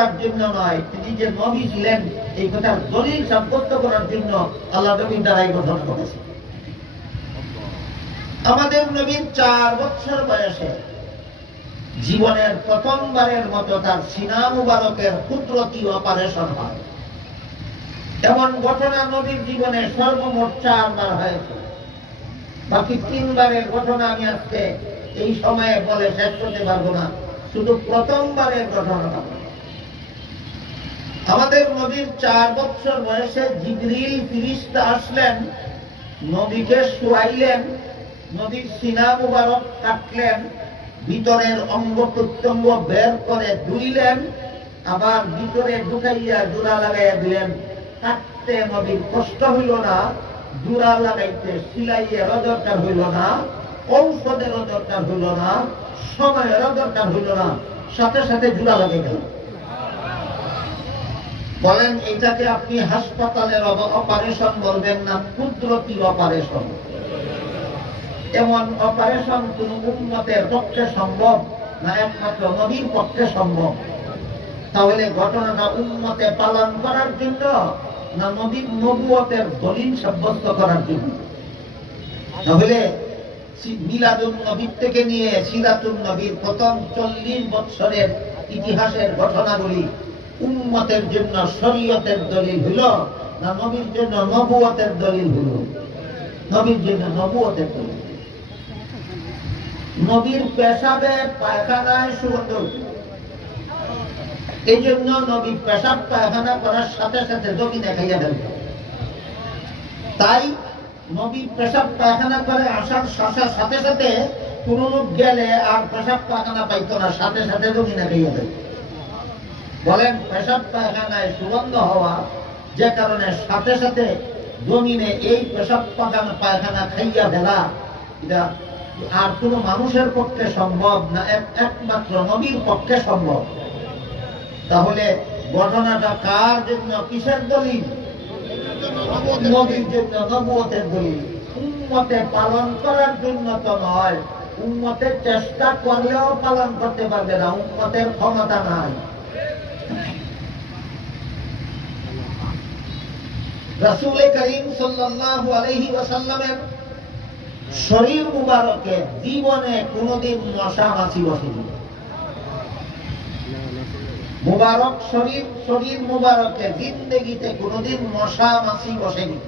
করার জন্য নয়, তিনি যে নবী ছিলেন, এই কথার দলিল সাব্যস্ত করার জন্য আল্লাহ নবীর দ্বারাই ঘোষণা করেছে আমাদের নবীর চার বছর বয়সে জীবনের প্রথমবারের মতো তার সিনা মুবারকের কুদরতি অপারেশন হয়। এমন ঘটনা নবীর জীবনে সর্বমোট চারবার হয়েছে। বাকি তিনবারের ঘটনা আমি আজকে এই সময়ে বলে শেষ করতে পারব না, শুধু প্রথমবারের বলব। আমাদের নবীর চার বছর বয়সে জিবরিল ফিরিস্তা আসলেন, নবীকে শুয়াইলেন, নবীর সিনা মুবারক কাটলেন, ভিতরের অঙ্গ প্রত্যঙ্গ বের করে ধুইলেন আবার ভিতরে ঢুকাইয়া জোড়া লাগাইয়া দিলেন। কাটতে নবীর কষ্ট হইল না, জোড়া লাগাইতে সিলাইয়েরও দরকার হইল না ঔষধেরও দরকার হইল না সময়েরও দরকার হইল না, সাথে সাথে জোড়া লাগাই গেল। বলেন, এটাকে আপনি হাসপাতালের অপারেশন বলবেন না কুদরতি অপারেশন এমন অপারেশন কোন উন্নতের পক্ষে সম্ভব না, একমাত্র নবীর পক্ষে সম্ভব। তাহলে ঘটনাটা উন্নতে পালন করার জন্য না নবীর নবুয়তের দলিল সাব্যস্ত করার জন্য? তাহলে মিলাদুন নবীর থেকে নিয়ে সিরাতুন নবীর প্রথম চল্লিশ বৎসরের ইতিহাসের ঘটনাগুলি উন্মতের জন্য শরীয়তের দলিল হইল না নবীর জন্য নবুয়তের দলিল হইল নবীর জন্য নবুয়তের দলিল। নবীর পেশাবে পায়খানায় সুগন্ধ। এই জন্য নবী পেশাব পায়খানা করার সাথে সাথে দক্ষিণে খাইয়া ফেলত তাই নবী পেশাব পায়খানা করে আসার সাথে সাথে কোন গেলে আর পেশাব পায়খানা পাইতো না, সাথে সাথে দক্ষিণে খাইয়া ফেলত বলেন, পেশাব পায়খানায় সুগন্ধ হওয়া যে কারণে সাথে সাথে জমিনে এই পেশাব পায়খানা পায়খানা খাইয়া ফেলা, এটা আর কোনো মানুষের পক্ষে সম্ভব না একমাত্র নবীর পক্ষে সম্ভব। তাহলে ঘটনাটা কার জন্য? কিসের দলিল? নবীর জন্য নবুয়তের দলিল। উম্মতে পালন করার জন্য তো নয় উম্মতের চেষ্টা করলেও পালন করতে পারবে না উন্মতের ক্ষমতা নাই। রাসূল করিম সাল্লাল্লাহু শরীর মুবারকে জীবনে কোনোদিন মশা মাছি বসেনি মুবারক শরীর শরীর মুবারকে জিন্দগিতে কোনোদিন মশা মাছি বসেনি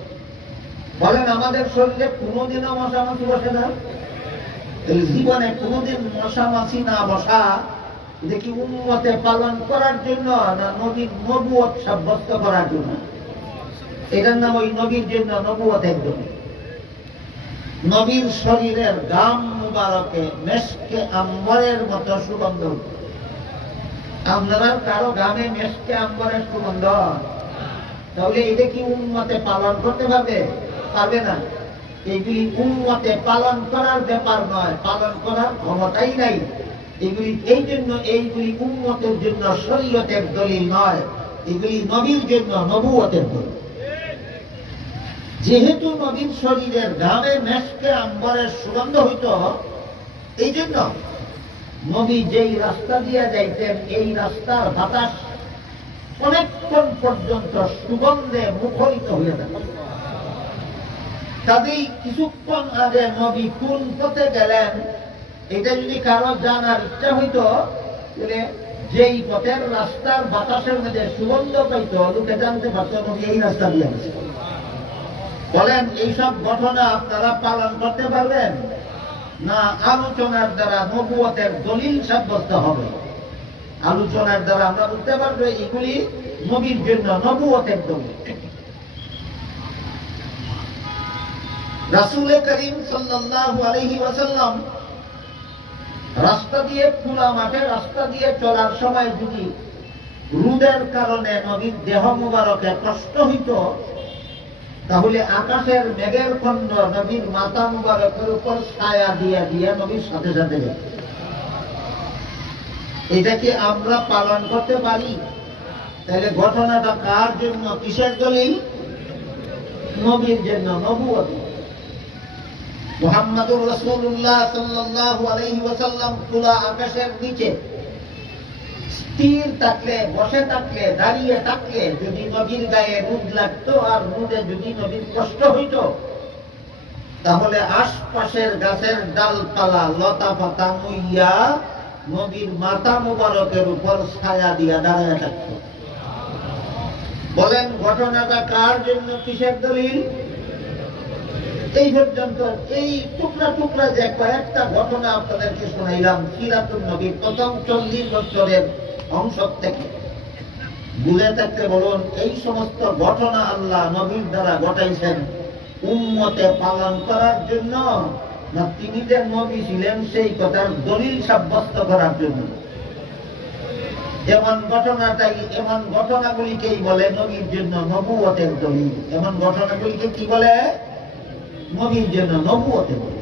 বলেন, আমাদের শরীরে কোনোদিনও মশা মাছি বসে না জীবনে কোনোদিন মশা মাছি না, বসা দেখি উন্মতে পালন করার জন্য না নবীর নবুয়ত সাব্যস্ত করার জন্য? এটার নাম ওই নবীর জন্য নবুয়ত একদম। নবীর শরীরের গাম মুবারকে, মেশকে, আম্বরের মতো সুগন্ধ। আপনারা কারও গামে মেশকে, আম্বরের সুগন্ধ? তাহলে এটা কি উন্মতে পালন করতে পারবে? পারবে না। এগুলি উন্মতে পালন করার ব্যাপার নয়। পালন করার ক্ষমতাই নাই। এগুলি এই জন্য, এইগুলি উন্মতের জন্য শরীয়তের দলিল নয়। এগুলি নবীর জন্য নবুয়তের দলিল। যেহেতু নবীর শরীরের ঘামে মেশকে আম্বরের সুগন্ধ হইত এই জন্য নবী যেই রাস্তা দিয়ে যাইতেন, এই রাস্তার বাতাস অনেকক্ষণ পর্যন্ত সুগন্ধে মুখরিত হয়ে যেত কাজেই কিছুক্ষণ আগে নবী কোন পথে গেলেন এটা যদি কারও জানার ইচ্ছা হইতো যেই পথের রাস্তার বাতাসের মধ্যে সুগন্ধ পাইতো, লোকে জানতে পারতো নবী এই রাস্তা দিয়ে গেছে বলেন, এইসব ঘটনা আপনারা পালন করতে পারবেন? না, আলোচনার দ্বারা নবুয়তের দলিল সাব্যস্ত হবে। আলোচনার দ্বারা আমরা বুঝতে পারব এগুলি নবীর জন্য নবুয়তের দলিল। রাসূল করিম সাল্লাল্লাহু আলাইহি ওয়াসাল্লাম রাস্তা দিয়ে খোলা মাঠে, রাস্তা দিয়ে চলার সময় যদি রুদের কারণে নবীর দেহ মুবারকে কষ্ট হইত তাহলে আকাশের মেঘের খণ্ড নবীর মাথা মুবারকের উপর ছায়া দিয়ে দিয়ে নবীর সাথে সাথে। এটা কি আমরা পালন করতে পারি? তাহলে ঘটনাটা কার জন্য, কিসের দলিল? নবীর জন্য নবুয়ত সাল্লাল্লাহু আলাইহি ওয়াসাল্লাম খোলা আকাশের নিচে। স্থির থাকলে, বসে থাকলে, দাঁড়িয়ে থাকলে যদি নবীর গায়ে রোদ আর রোদে যদি নবীর কষ্ট হইত, তাহলে আশপাশের গাছের ডালপালা লতা পাতা মুইয়া নবীর মাথা মোবারকের উপর ছায়া দিয়া দাঁড়ায় থাকত। বলেন, ঘটনাটা কার জন্য কিসের দলিল? এই পর্যন্ত এই টুকরা টুকরা যে কয়েকটা ঘটনা আপনাদেরকে শোনাইলাম সিরাতুল নবীর প্রথম চল্লিশ বছরের অংশ থেকে। বুঝে থাকতে বলুন, এই সমস্ত ঘটনা আল্লাহ নবীর দ্বারা ঘটাইছেন উম্মতে পালন করার জন্য, না তিনি যে নবী ছিলেন সেই কথার দলিল সাব্যস্ত করার জন্য? এমন ঘটনাটাই, এমন ঘটনাগুলিকেই বলে নবীর জন্য নবুয়তের দলিল। এমন ঘটনাগুলিকে কি বলে? নবীর নবুয়তে বলে।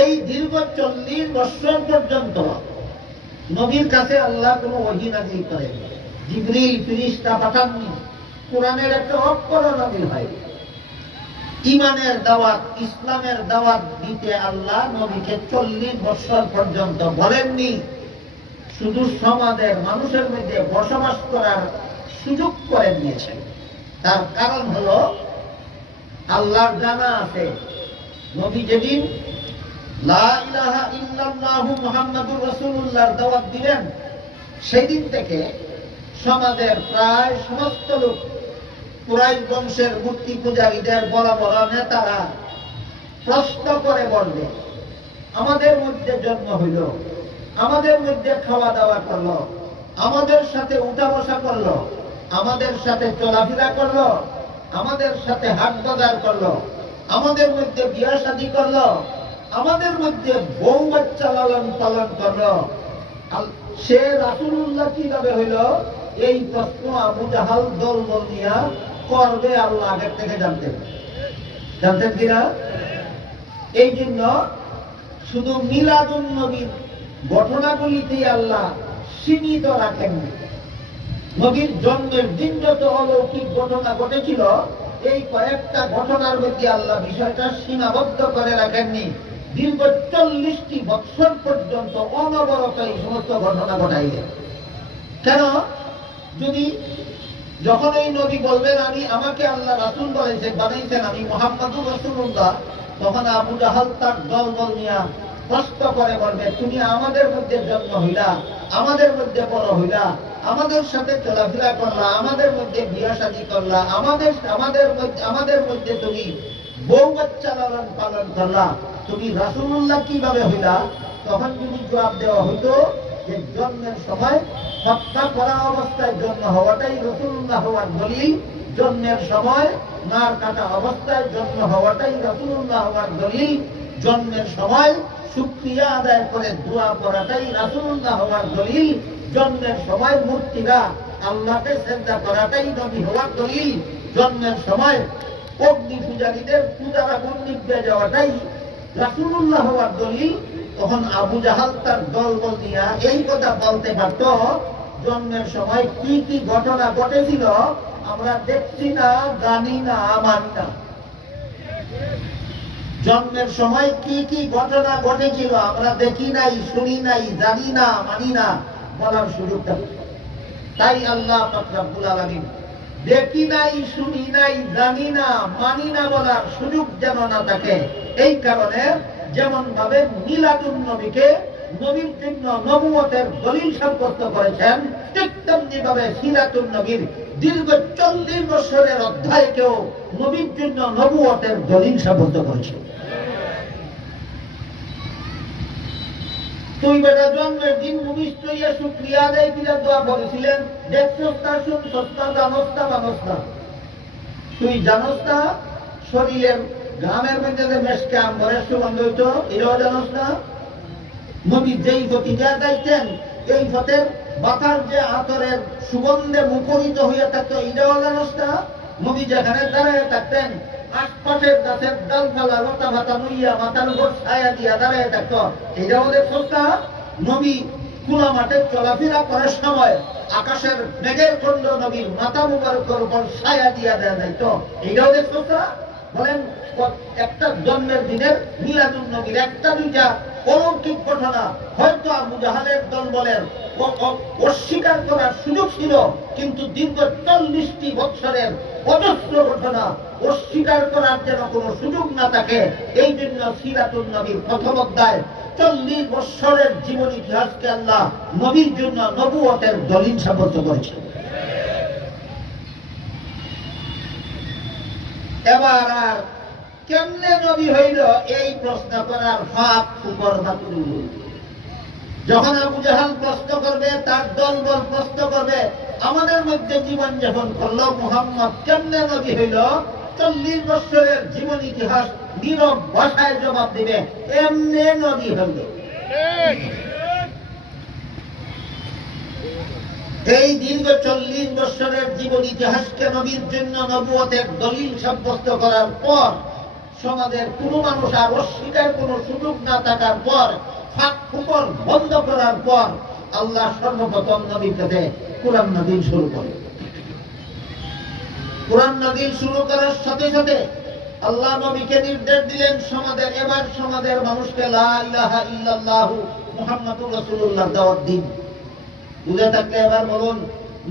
এই দীর্ঘ চল্লিশ বছর পর্যন্ত নবীর কাছে আল্লাহ কোন ওহি নাজিল করেন জিবরিল ফিরিস্তা পাঠাননি। কোরআনের একটা অক্ষর নাজিল হয় ইমানের দাওয়াত, ইসলামের দাওয়াত দিতে আল্লাহ নবীকে চল্লিশ বছর পর্যন্ত বলেননি। শুধু সমাজের মানুষের মধ্যে বসবাস করার সুযোগ করে দিয়েছেন। তার কারণ হলো আল্লাহর জানা আছে। নবী যেদিন রাসূলুল্লাহর দাওয়াত দিলেন সেদিন থেকে সমাজের প্রায় সমস্ত লোক কুরাইশ বংশের মূর্তি পূজারীদের বড় বড় নেতারা প্রশ্ন করে বলবে আমাদের মধ্যে জন্ম হইল, আমাদের মধ্যে খাওয়া দাওয়া করল, আমাদের সাথে উঠা বসা করল আমাদের সাথে চলাফেরা করল, আমাদের সাথে হাট বাজার করল, আমাদের মধ্যে বিয়া শাদী করল, আমাদের মধ্যে বউ বাচ্চা লালন পালন করল। সে রাসুল্লাহ কীভাবে হইল? এই প্রশ্ন আবু জাহাল দল বল নিয়া করবে আল্লাহ আগের থেকে জানতেন। জানতেন কিনা এই জন্য শুধু মিলাদুন নবীর ঘটনাগুলিতেই আল্লাহ সীমিত রাখেননি। নবীর জন্মের দিন যত অলৌকিক ঘটনা ঘটেছিল, এই কয়েকটা ঘটনার মধ্যে আল্লাহ বিষয়টা সীমাবদ্ধ করে রাখেননি। দীর্ঘ চল্লিশটি বৎসর পর্যন্ত অনবরত এই সমস্ত ঘটনা ঘটাইলেন। কেন? যদি যখন এই নবী বলবেন, আমি, আমাকে আল্লাহ রাসুল বলেছেন বানাইছেন, আমি মোহাম্মদুর রসুল্লাহ তখন আবু জাহাল তার দল বল নিয়া কষ্ট করে বলবে, তুমি আমাদের মধ্যে জন্ম হইলা, আমাদের মধ্যে বড় হইলা আমাদের সাথে চলাফেরা করলা, আমাদের মধ্যে বিয়া শাদী করলা, আমাদের আমাদের মধ্যে আমাদের মধ্যে তুমি বউ বাচ্চা লালন পালন করলা। তুমি রাসুল্লাহ কীভাবে হইলা? তখন যদি জবাব দেওয়া হইতো যে জন্মের সময় হত্যা করা অবস্থায় জন্ম হওয়াটাই রসুল্লাহ হওয়ার দলিল। জন্মের সময় মার কাটা অবস্থায় জন্ম হওয়াটাই রসুল্লাহ হওয়ার দলিল। জন্মের সময় শুক্রিয়া আদায় করে দোয়া করাটাই রাসুল্লাহ হওয়ার দলিল। জন্মের সময় মূর্তিরা আল্লাহকে শ্রদ্ধা করাটাই নবী হওয়ার দলিল। জন্মের সময় অগ্নি পূজারীদের পূজার আগুন নিভে যাওয়াটাই রাসুল্লাহ হওয়ার দলিল। তখন আবু জাহাল তার দল বল দিয়া এই কথা বলতে পারত, জন্মের সময় কি কি ঘটনা ঘটেছিল আমরা দেখছি না, জানি না, মানি না। জন্মের সময় কি কি ঘটনা ঘটেছিল আমরা দেখি নাই, শুনি নাই, জানি না, মানি না। বলার সুযোগ থাকে তাই আল্লাহ পাকরাবুল আলমিন দেখি নাই, শুনি নাই, জানি না, মানি না বলার সুযোগ যেন না থাকে। এই কারণে যেমন ভাবে মিলাদুন নবীকে নবীর জন্য নবুয়তের দলিল সাব্যস্ত করেছেন, ঠিক তেমনি ভাবে সিরাতুন নবীর দীর্ঘ চল্লিশ বছরের অধ্যায়কেও নবীর জন্য নবুয়তের দলিল সাব্যস্ত করেছেন। তুই বেটা জন্মের দিন মুমিষ্ট ইয়া শুক্রিয়া আদায় কিনা দোয়া করেছিলেন। শুন সস্তা জানস না মানস না তুই জানস না শরীরের মধ্যে সুগন্ধ হইতো নবী যেই দেয়া যাইতেন, এই পথের বাতার যে আতরের সুগন্ধে মুখরিত হইয়া থাকতো, এটাও জানস না নবী যেখানে দাঁড়ায় থাকতেন আশপাশের গাছের ডালপালা লতা ভাতা নুইয়া মাথার উপর ছায়া দিয়া দাঁড়ায় থাকত। এটা দেখছস সস্তা। নবী খোলা মাঠে চলাফেরা করার সময় আকাশের মেঘের খন্ড নবীর মাথা মুবারকের উপর ছায়া দিয়া দেয়া যাইত। এটা ওদের না বলেন একটা জন্মের দিনের মিলাদুন নবীর একটা দুইটা অলৌকিক ঘটনা হয়তো আবু জাহালের দল বলেন। অস্বীকার করার সুযোগ ছিল, কিন্তু দীর্ঘ চল্লিশটি বছরের অজস্র ঘটনা অস্বীকার করার যেন কোনো সুযোগ না থাকে, এই জন্য সিরাতুল নবীর প্রথম অধ্যায়, চল্লিশ বৎসরের জীবন ইতিহাসকে আল্লাহ নবীর জন্য নবুয়তের দলিল সাব্যস্ত করেছেন। এবার আর কেমনে নবী হইল এই প্রশ্ন করার হাত উপর যখন আবু জাহাল প্রশ্ন করবে, তার দল বল প্রশ্ন করবে, আমাদের মধ্যে জীবন যাপন করল মোহাম্মদ। কেমনে নবী হইল? চল্লিশ বছরের জীবন ইতিহাস নীরব ভাষায় জবাব দিবে, এমনে নবী হইল। এই দীর্ঘ চল্লিশ বছরের জীবন ইতিহাসকে নবীর জন্য নবুয়তের দলিল সাব্যস্ত করার পর সমাজের কোন মানুষ আর অস্বীকার, কোন সুযোগ না থাকার পর, ফাঁক বন্ধ করার পর আল্লাহ সর্বপ্রথম নবীর কাছে কোরআন নদীন শুরু করে। কোরআন নদীন শুরু করার সাথে সাথে আল্লাহ নবীকে নির্দেশ দিলেন, সমাজের এবার সমাজের মানুষকে লা ইলাহা ইল্লাল্লাহু মুহাম্মাদুর রাসূলুল্লাহ দাওয়াত দিন। বুঝে থাকলে এবার বলুন,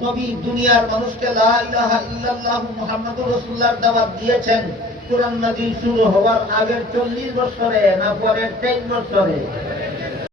নবী দুনিয়ার মানুষকে লা ইলাহা ইল্লাল্লাহ মুহাম্মাদুর রাসূলুল্লাহর দাওয়াত দিয়েছেন। কোরআন নাযিল শুরু হওয়ার আগের 40 বছরে না পরের 23 বছরে?